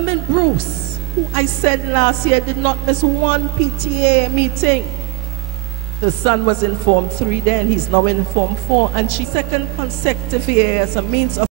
Bruce, who I said last year did not miss one PTA meeting. The son was in Form 3 then, he's now in Form 4, and she's second consecutive year as a means of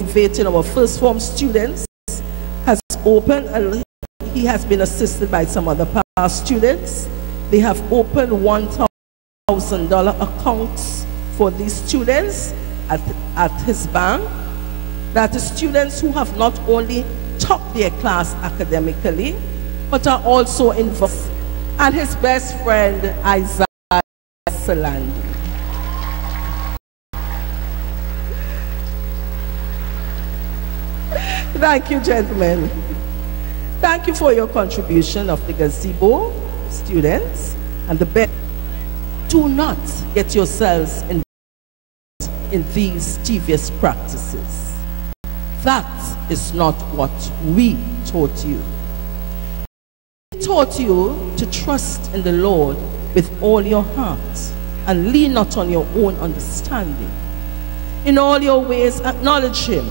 motivating our first form students has opened, and he has been assisted by some other past students. They have opened $1,000 accounts for these students at his bank. That is students who have not only topped their class academically, but are also involved. And his best friend, Isaiah Salandi. Thank you, gentlemen. Thank you for your contribution of the gazebo students and the best. Do not get yourselves involved in these devious practices. That is not what we taught you. We taught you to trust in the Lord with all your heart and lean not on your own understanding. In all your ways, acknowledge Him,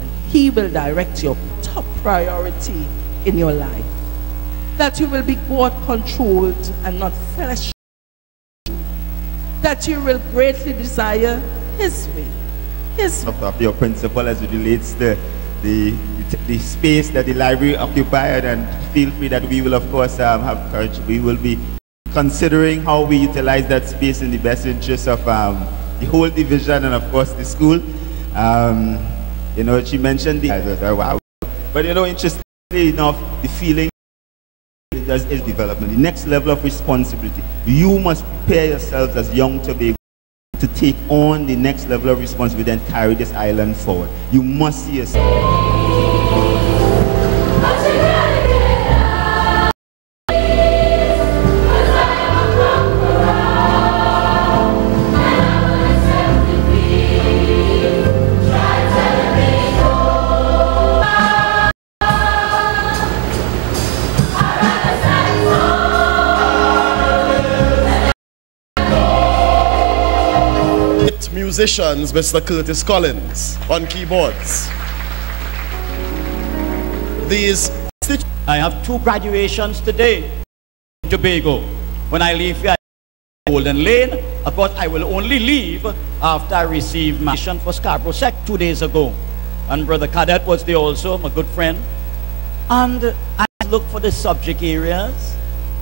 and He will direct your top priority in your life. That you will be God-controlled and not flesh. That you will greatly desire His way. Of your principle as it relates to the space that the library occupied, and feel free that we will of course have courage. We will be considering how we utilize that space in the best interest of the whole division and of course the school. You know, she mentioned wow. But you know, interestingly enough, the feeling is development, the next level of responsibility. You must prepare yourselves as young Tobago to take on the next level of responsibility and carry this island forward. You must see yourself. Musicians, Mr. Curtis Collins on keyboards. I have 2 graduations today in Tobago. When I leave here, Golden Lane. Of course, I will only leave after I receive my mission for Scarborough Sec 2 days ago. And Brother Cadet was there also, my good friend. And I look for the subject areas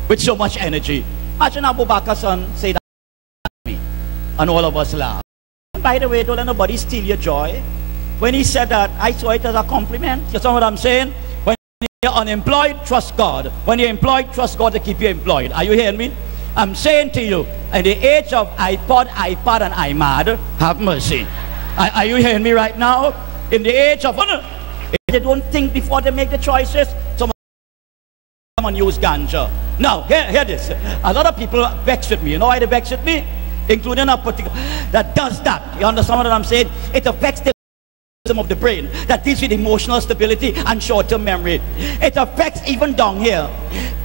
with so much energy. Imagine Abu Bakar's son say that to me, and all of us laugh. By the way, don't let nobody steal your joy. When he said that, I saw it as a compliment. You know what I'm saying? When you're unemployed, trust God. When you're employed, trust God to keep you employed. Are you hearing me? I'm saying to you, in the age of iPod, and iMad, have mercy. Are you hearing me right now? In the age of, they don't think before they make the choices. Someone use ganja. Now, hear this. A lot of people vex with me. You know why they vex with me? Including a particular that does that. You understand what I'm saying? It affects the system of the brain that deals with emotional stability and short-term memory. It affects even down here.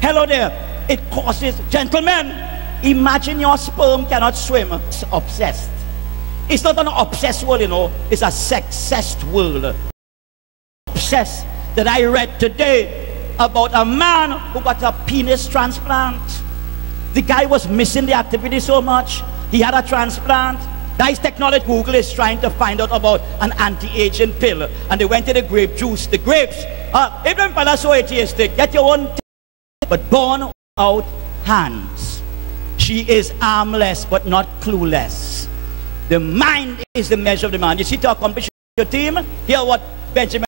Hello there. It causes, gentlemen, imagine your sperm cannot swim. It's obsessed. It's not an obsessed world, you know. It's a sexist world. Obsessed that I read today about a man who got a penis transplant. The guy was missing the activity so much. He had a transplant. That is technology. Google is trying to find out about an anti-aging pill. And they went to the grape juice. The grapes, even if I'm so atheistic, get your own but born out hands. She is armless but not clueless. The mind is the measure of the man. You see, to accomplish your team, hear what Benjamin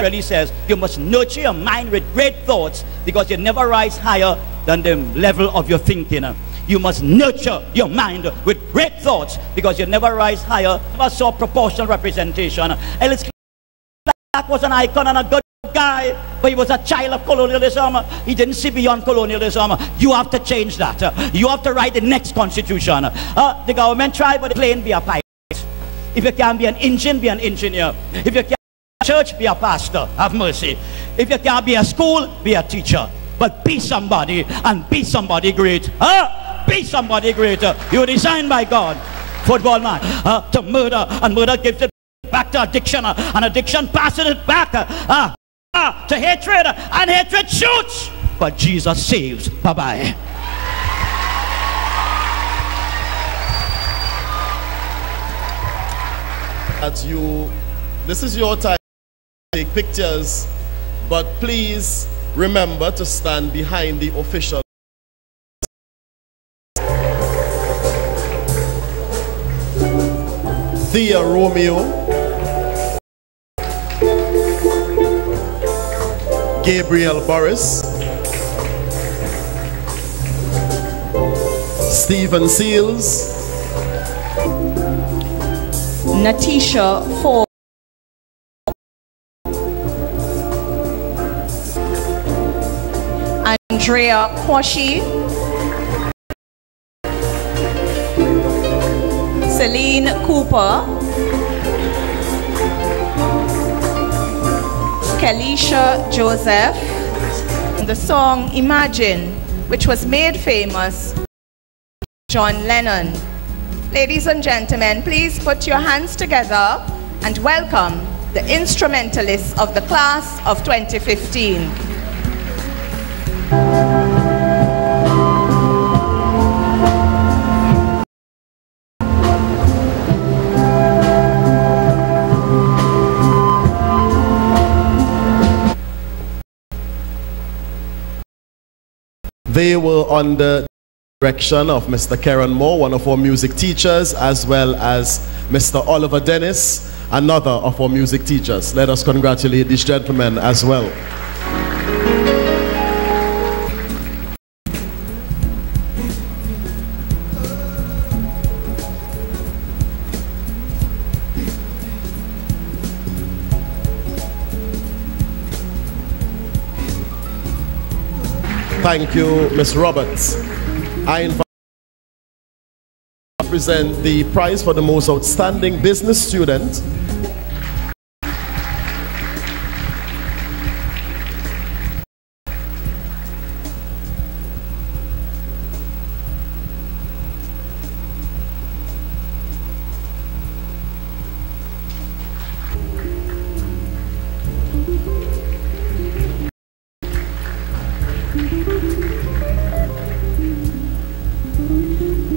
really says. You must nurture your mind with great thoughts, because you never rise higher than the level of your thinking. You must nurture your mind with great thoughts, because you never rise higher. Never saw proportional representation. Ellis Clark was an icon and a good guy, but he was a child of colonialism. He didn't see beyond colonialism. You have to change that. You have to write the next constitution. The government tried, but the plane be a pilot. If you can't be an engine, be an engineer. If you can't be a church, be a pastor. Have mercy. If you can't be a school, be a teacher. But be somebody, and be somebody great. Be somebody great. You were designed by God, football man, to murder, and murder gives it back to addiction, and addiction passes it back. to hatred, and hatred shoots, but Jesus saves. Bye-bye. This is your time to take pictures, but please remember to stand behind the official. Thea Romeo, Gabriel Boris, Stephen Seals, Natisha Ford, Andrea Quashi, Celine Cooper, Kelisha Joseph. The song Imagine, which was made famous by John Lennon. Ladies and gentlemen, please put your hands together and welcome the instrumentalists of the class of 2015. They were under direction of Mr. Karen Moore, one of our music teachers, as well as Mr. Oliver Dennis, another of our music teachers. Let us congratulate these gentlemen as well. Thank you, Ms. Roberts. I invite you to present the prize for the most outstanding business student.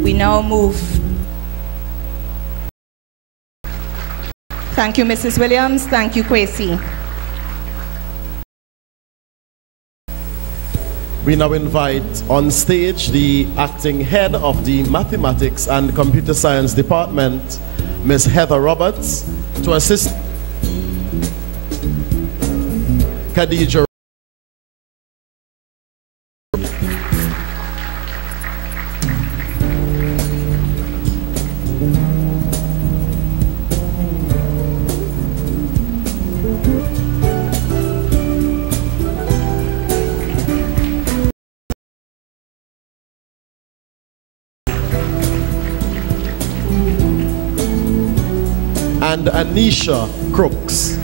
We now move. Thank you, Mrs. Williams. Thank you, Kwesi. We now invite on stage the acting head of the Mathematics and Computer Science Department, Ms. Heather Roberts, to assist Khadija. And Anisha Crooks.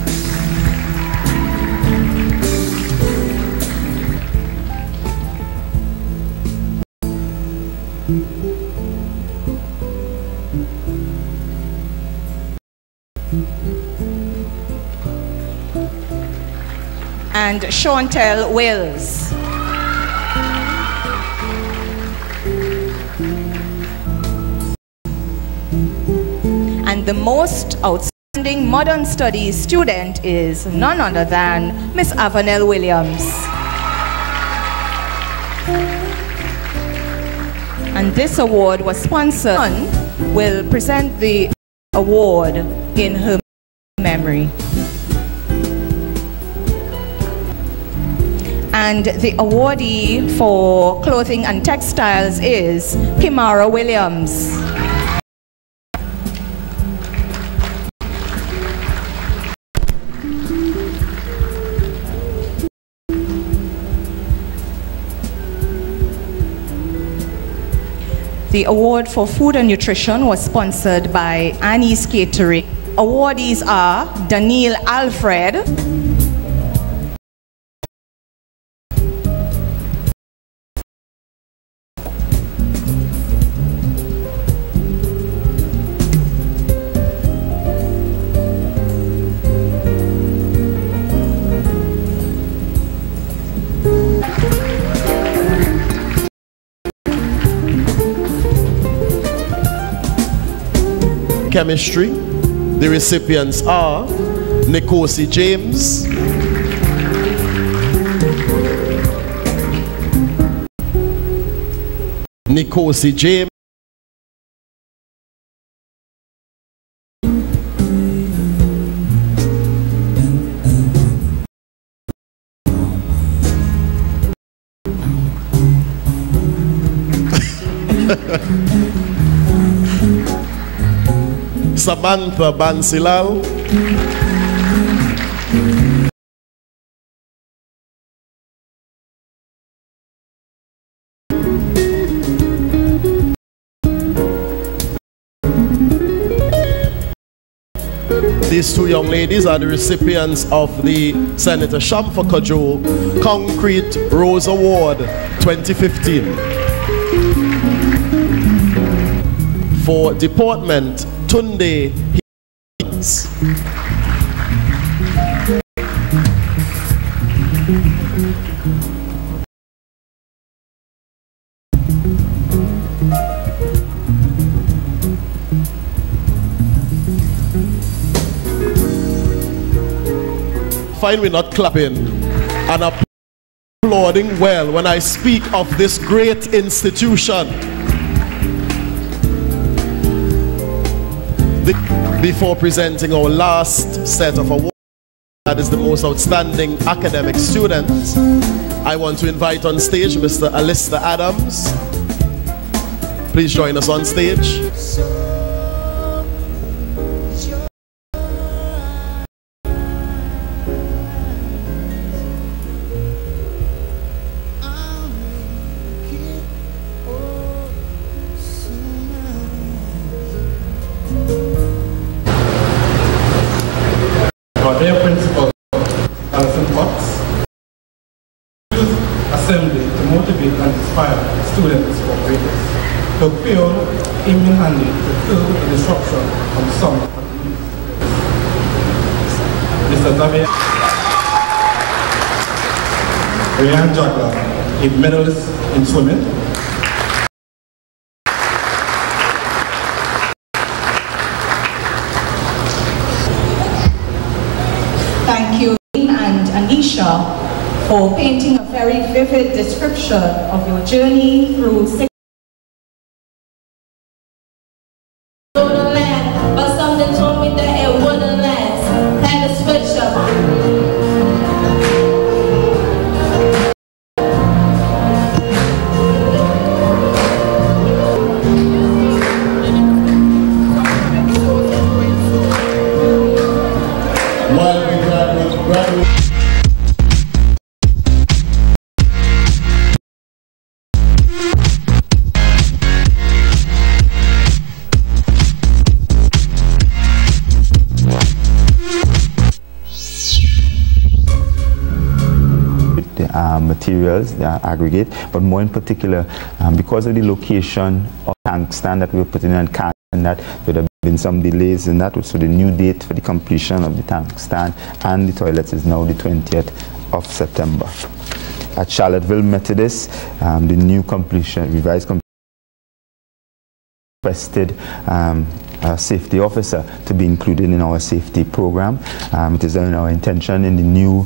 And Chantel Wills. And the most outstanding modern studies student is none other than Miss Avanel Williams. And this award was sponsored. Will present the award in her memory. And the awardee for clothing and textiles is Kimara Williams. The award for food and nutrition was sponsored by Annie's Catering. Awardees are Daniel Alfred, Chemistry. The recipients are Nikosi James, Nikosi James, Samantha Bansilal, these two young ladies are the recipients of the Senator Shamfa Kajo Concrete Rose Award 2015. For deportment, Tunde Hicks. Fine, we're not clapping and applauding well when I speak of this great institution. Before presenting our last set of awards, that is the most outstanding academic students, I want to invite on stage Mr. Alistair Adams. Please join us on stage. A medalist in swimming. Thank you, and Anisha, for painting a very vivid description of your journey through 6 land, but something told me that it wouldn't last. Had to switch up. Materials, they are aggregate, but more in particular, because of the location of the tank stand that we were putting in and that there have been some delays in that, so the new date for the completion of the tank stand and the toilets is now the 20th of September. At Charlottesville Methodist, the new completion, revised completion, requested a safety officer to be included in our safety program. It is our intention in the new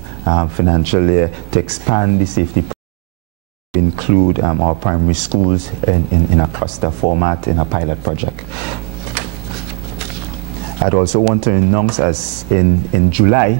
financial year to expand the safety program, to include our primary schools in a cluster format in a pilot project. I'd also want to announce, as in July,